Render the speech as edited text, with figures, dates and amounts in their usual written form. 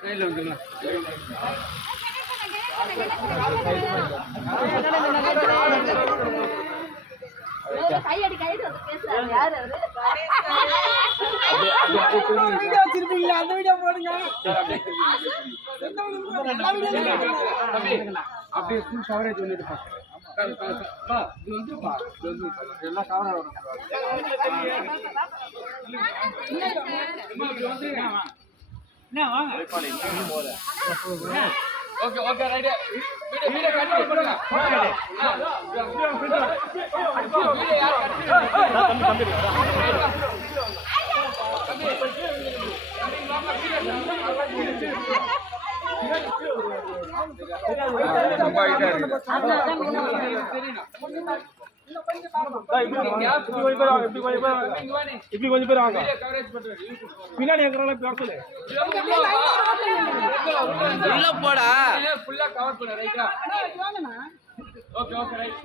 கையில் வந்துங்களா கையடி கைது பேசுறாரு யாரு அவரு வீடியோ வச்சிருப்பீங்களா அந்த வீடியோ போடுங்க அப்படியே ஃபுல் கவரேஜ் வந்துட்டு எல்லாம் கவர் ஆகும் okay okay right video continue பண்ணுங்க வீடியோ யார் இப்படி கொஞ்சம் பேர் வாங்க பின்னாடி எங்கனால பேர் சொல்லு உள்ள போடா ஃபுல்லா கவர் பண்ணு ரைட்டா ஓகே ஓகே ரைட்